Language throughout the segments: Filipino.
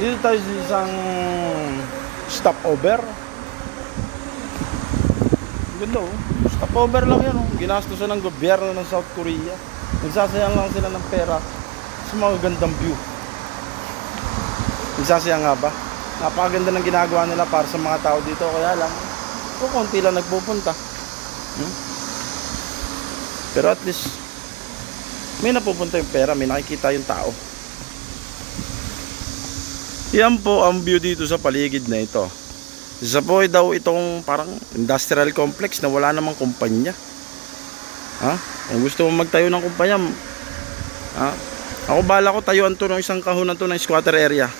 Dito tayo sa isang stopover. Ganda oh. Stopover lang yan oh. Ginastusan ng gobyerno ng South Korea. Nagsasayang lang sila ng pera sa mga gandang view. Nagsasayang nga ba? Napakaganda ng ginagawa nila para sa mga tao dito. Kaya lang, konti lang nagpupunta. Pero at least may napupunta yung pera, may nakikita yung tao. Yan po ang view dito sa paligid na ito. Isa po daw itong parang industrial complex na wala namang kumpanya. Kung gusto mo magtayo ng kumpanya, ako bala ko tayuan to ng isang kahunan to ng squatter area.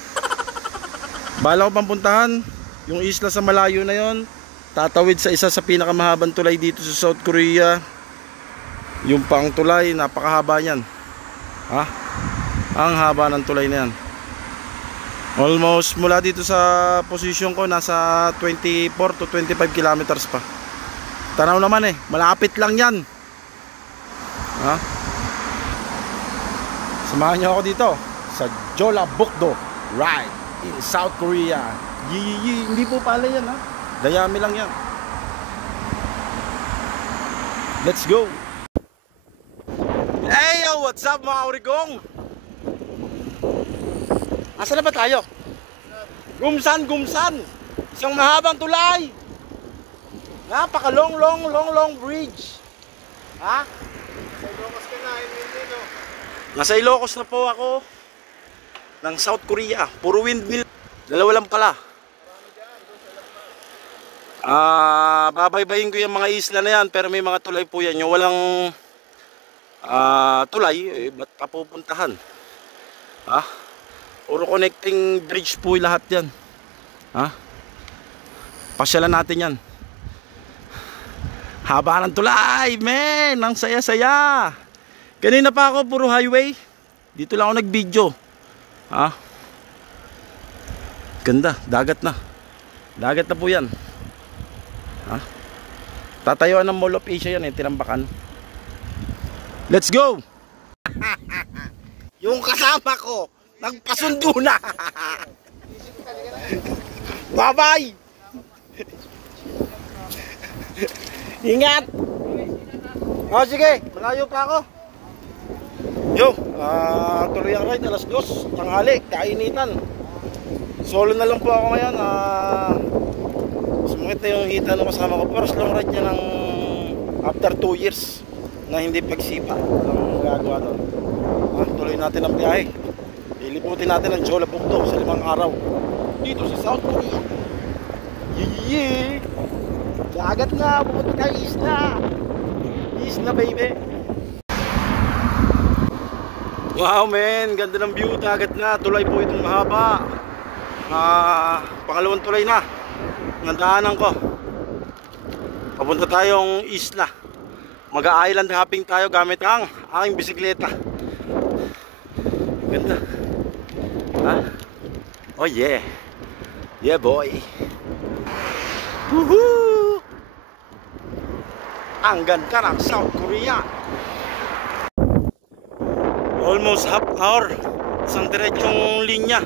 Bala ko pampuntahan yung isla sa malayo na yon, tatawid sa isa sa pinakamahabang tulay dito sa South Korea. Yung pang tulay, napakahaba niyan. Ang haba ng tulay na yan. Almost mula dito sa position ko, nasa 24 to 25 kilometers pa. Tanaw naman malapit lang yan. Samahan niyo ako dito sa Jeollabuk-do Ride in South Korea. Hindi po pala yan Dayami lang yan. Let's go. Hey yo, what's up mga urigong? Asa na ba tayo? Gumsan. Isang mahabang tulay. Napaka long bridge. Nasa Ilocos na po ako ng South Korea. Puro windmill. Dalawa lang pala. Babaybayin ko yung mga isla na yan. Pero may mga tulay po yan. Yung walang tulay, ba't papupuntahan? Puro connecting bridge po lahat yan. Pasyalan natin yan. Haba ng tulay, men. Ang saya-saya. Kanina pa ako, puro highway. Dito lang ako nag-video. Ganda, dagat na. Dagat na po yan. Tatayuan ng Mall of Asia yan tinambakan. Let's go. Yung kasama ko nagpasundo na. Bye bye. Ingat. Sige, malayo pa ako. Yo, tuloy ang ride, alas 2 tanghali, kainitan. Solo na lang po ako ngayon. Sumukit na yung hita ng kasama ko. First long ride niya ng after 2 years na hindi pagsipa ang gagawa doon. Tuloy natin ang biyahe. Iliputin natin ang Jeollabuk-do sa 5 araw dito sa South Korea. Dagat na, pupunta tayo isla baby. Wow man, ganda ng view. Dagat na, tulay po itong mahaba. Pangalawang tulay na ng daanan ko. Papunta tayong isla. Mag-island hopping tayo gamit ang aking bisikleta. Ganda. Oh yeah. Yeah boy. Woohoo! Ang ganda ng South Korea. Almost half hour. Isang diretsong linya.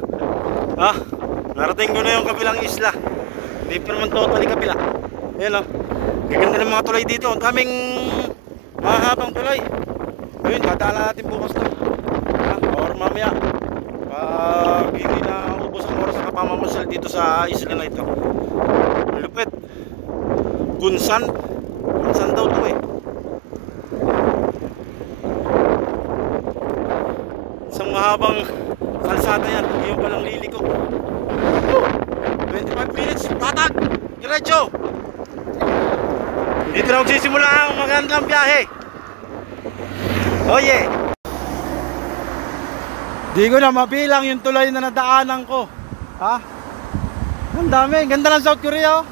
Narating ko na yung kabilang isla. Hindi pa naman totally kabila. Ayan gaganda ng mga tulay dito. Ang daming mahabang tulay. Ayun, dadala natin bukas na. Or mamaya pag hindi na ubos ang oras na pamamasyal dito sa isla na ito. Lupit. Gunsan daw to Isang mahabang kalsada yan. Yung palang liliko. 25 minutes patag diretso. Dito na magsisimula ang magandang biyahe. Oh yeah. Di ko na mabilang yung tulay na nadaanan ko. Ang dami. Ganda ng South Korea.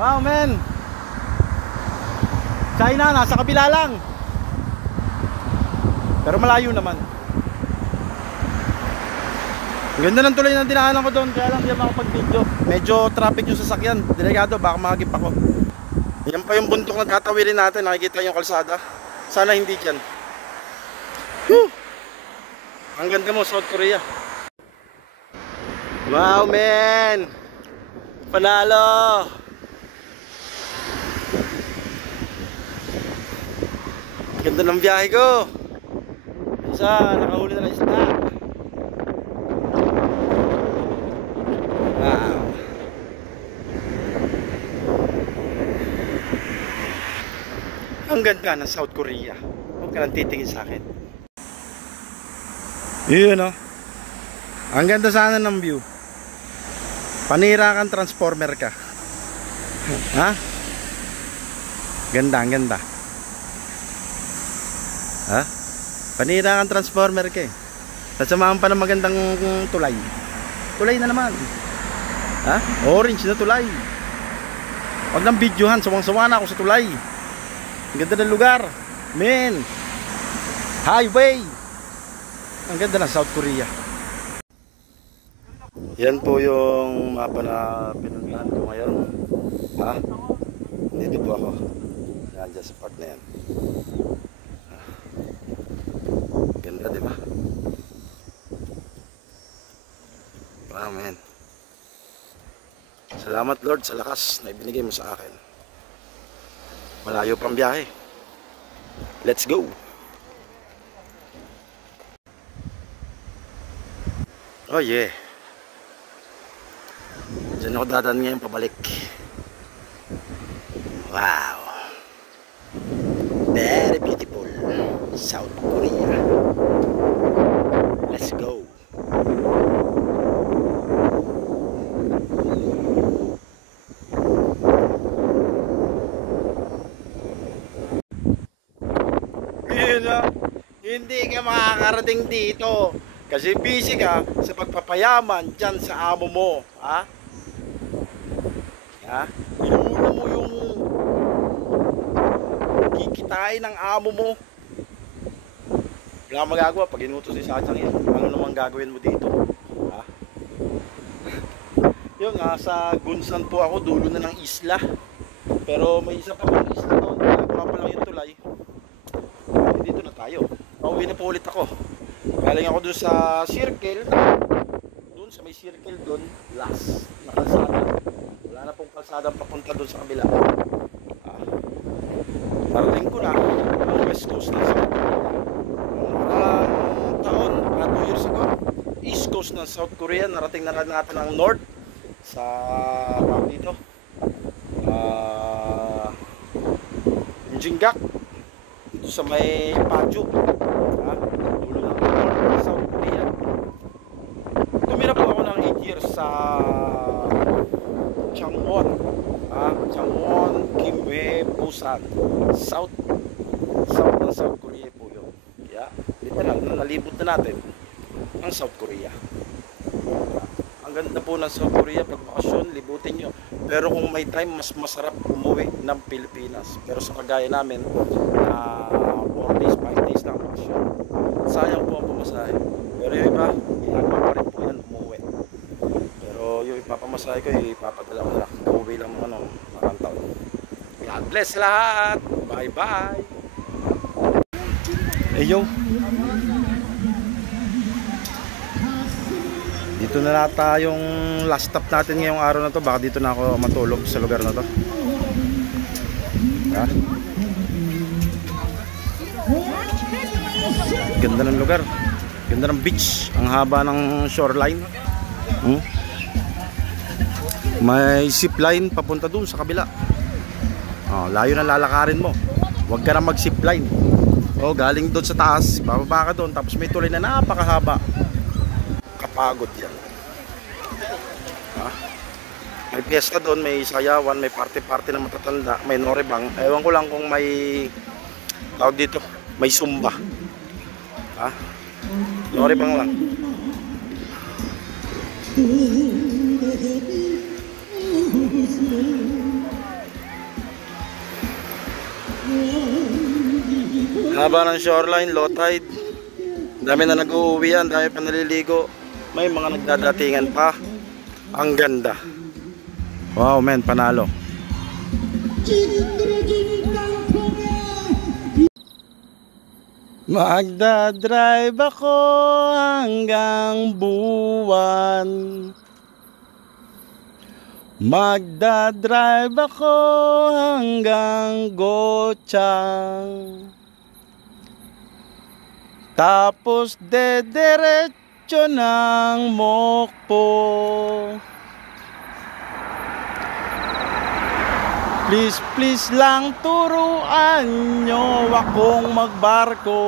Wow man. China nasa kabila lang. Pero malayo naman. Ganda ng tulay na dinaanan ko doon. Kaya lang di makapag-video. Medyo traffic yung sasakyan. Delikado, baka makagip ako. Yan pa yung bundok na tatawirin natin. Nakikita yung kalsada. Sana hindi dyan. Ang ganda mo, South Korea. Wow, man! Panalo! Ganda ng biyahe ko. Isa, nakahuli na ng isda. Wow. Ang ganda ng South Korea. Huwag ka lang titingin sa akin. Yun o. Ang ganda sana ng view. Panira kang transformer ka. Ha? Ganda, ang ganda. Ha? Panira kang transformer ka eh. Nasamahan pa ng magandang tulay. Tulay na naman. Ha? Orange na tulay. Huwag nang videohan, sawang-sawa na ako sa tulay. Ang ganda ng lugar. Men. Highway. Ang ganda ng South Korea. Yan po yung mapa na pinuntahan ko ngayon. Ha? Dito po ako. Yan dyan sa part na yan. Ganda, di ba? Wow, man. Salamat Lord sa lakas na ibinigay mo sa akin. Malayo pang biyahe. Let's go. Oh yeah. Diyan ako dadaan ngayon pabalik. Wow. Very beautiful South Korea. Let's go. Hindi ka makakarating dito kasi busy ka sa pagpapayaman dyan sa amo mo. Ha? Ha? Inuuna mo yung kikitain ng amo mo. Wala kang magagawa pag inutos si Sachang yan. Ano naman gagawin mo dito? Ha? Yung sa Gunsan po ako, dulo na ng isla. Pero may isa pa pang isla doon. Nagawa pa lang yung tulay. Dito na tayo. Pauwi na po ulit ako. Galing ako dun sa circle. Dun sa may circle dun. Last na kalsada. Wala na pong kalsada papunta dun sa kabila. Parating ko na ang West Coast ng South Korea. Taon, 2 years ago, East Coast ng South Korea. Narating na natin ang North sa dito Jinggak dito sa may Paju. Dulo ng North South Korea. Tumira po ako ng 8 years sa Changwon. Changwon, Gimhae, Busan. South ng South Korea po yun. Kaya literal nalibot na natin ang South Korea. Ang ganda po ng South Korea pag bakasyon, libutin nyo. Pero kung may time, mas masarap umuwi ng Pilipinas. Pero sa kagaya namin, 4 days, 5 days lang bakasyon. Sayang po ang pamasahe. Pero yung iba, ginagawa pa rin po yan umuwi. Pero yung ipapamasahe ko, ipapadala ko na. Kauwi lang mga taon. God bless lahat! Bye bye! Hey yo! Dito na nata yung last stop natin ngayong araw na to. Baka dito na ako matulog sa lugar na to. Ha? Ganda ng lugar. Ganda ng beach. Ang haba ng shoreline. May zipline papunta dun sa kabila. Layo na lalakarin mo. Huwag ka na mag zipline. Galing doon sa taas. Bababa ka doon. Tapos may tulay na napakahaba. Kapagod yan. May piyesta doon, may sayawan, may party-party na matatanda, may norebang. Ewan ko lang kung may tawag dito, may sumba. Norebang lang. Haba ng shoreline, low tide. Dami na nag-uuwian, dami pa naliligo. May mga nagdadatingan pa. Ang ganda. Wow, men, panalo. Magdadrive ako hanggang buwan. Magdadrive ako hanggang Gochang, tapos dederecho ng Mokpo. Please, please lang turuan nyo akong magbarko.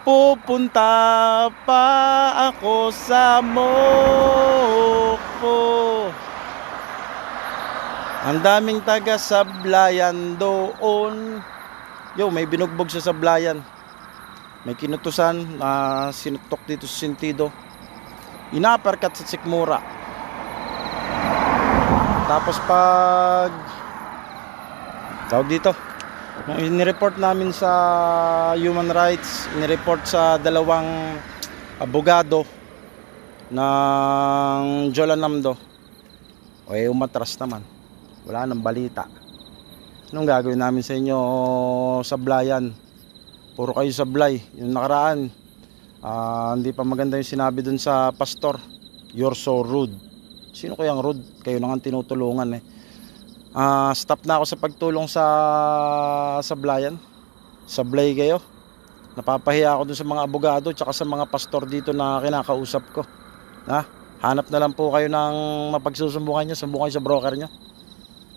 Pupunta pa ako sa Mokpo. Ang daming taga Sablayan doon. Yo, may binugbog sa Sablayan. May kinutusan na sinutok dito sa sentido. Inaperkat sa Sikmura. Tapos pag tawag dito, nung inireport namin sa human rights, inireport sa dalawang abogado ng Jolanamdo, umatras naman, wala nang balita. Anong gagawin namin sa inyo, Sablayan? Puro kayo sablay. Yung nakaraan, hindi pa maganda yung sinabi dun sa pastor, "You're so rude." Sino kayang rude? Kayo na nga tinutulungan eh. Stop na ako sa pagtulong sa Sablayan. Sablay kayo. Napapahiya ako dun sa mga abogado tsaka sa mga pastor dito na kinakausap ko. Hanap na lang po kayo ng mapagsusumbungan nyo. Sumbungan sa broker nyo.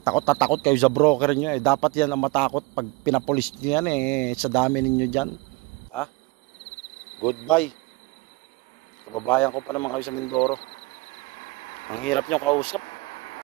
Takot na takot kayo sa broker nyo. Dapat yan ang matakot pag pinapulis nyo yan sa dami ninyo dyan. Goodbye. Kababayan ko pa naman kayo sa Mindoro. Ang hirap nyo kausap.